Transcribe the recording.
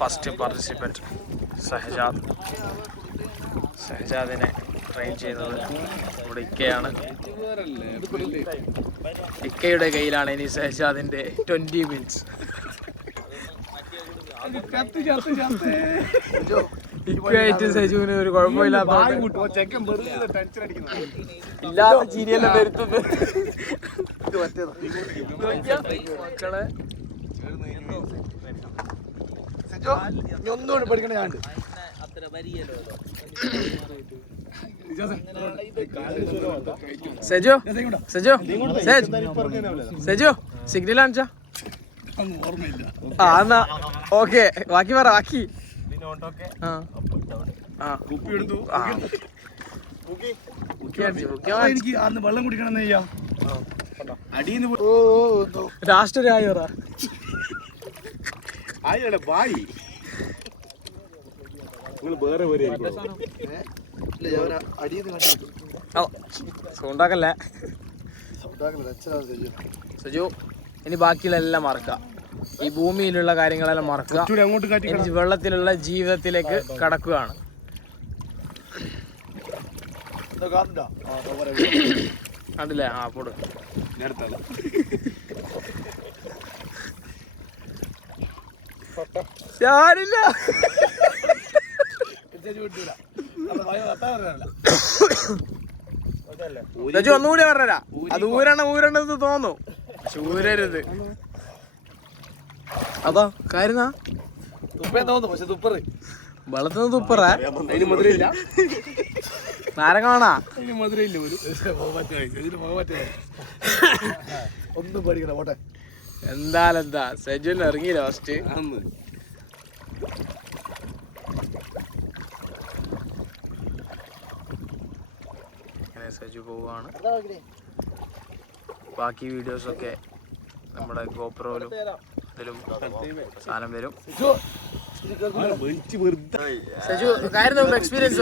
First participant ഷഹജാദിനെ train ചെയ്യുന്നത് ഇവിടെ ഇക്കയാണ്. ഇക്കയുടെ കയ്യിലാണ് ഇനി ഷഹജാദിൻ്റെ 20 മിനിറ്റ്സ്. ഇക്കായിട്ട് സജുവിന് ഒരു കുഴപ്പമില്ലാത്ത ചിരിയെല്ലാം വരുത്തുന്നത് മക്കളെ. ഒന്നുകൂടി പഠിക്കണേ ഞാൻ സെജോ സെജോ സെജോ സിഗ്നൽ കാണിച്ചാ എന്നാ ഓക്കെ. ബാക്കി പറ ബാക്കി. എനിക്ക് അന്ന് വെള്ളം കുടിക്കണം അടിയിൽ രാഷ്ട്രീയ ബായി വേറെ സൗണ്ടാക്കല്ലേ സജു. ഇനി ബാക്കിയുള്ള എല്ലാം മറക്കുക. ഈ ഭൂമിയിലുള്ള കാര്യങ്ങളെല്ലാം മറക്കുക. ഇനി വെള്ളത്തിലുള്ള ജീവിതത്തിലേക്ക് കടക്കുകയാണ്. കണ്ടില്ലേ? ആ പോട് ഞാനില്ല. ഒന്നുകൂടി പറഞ്ഞരാ. അത് ഊരണ്ടെന്ന് തോന്നു, പക്ഷെ ഊരരുത്. അതാ കാര്യം തോന്നുന്നു. പക്ഷെ തുപ്പറ് വെള്ളത്തിന് തുപ്പറ നാരങ്ങ വേണാ മധുരയില്ല. ഒന്നും പഠിക്കണം പോട്ടെ. എന്താ സജുൻ ഇറങ്ങി ലാസ്റ്റ്. അങ്ങനെ സജു പോവാണ്. ബാക്കി വീഡിയോസൊക്കെ നമ്മുടെ ഗോപ്രോയിലും ഇതിലും സാധനം വരും. സജു കാര്യം എക്സ്പീരിയൻസ്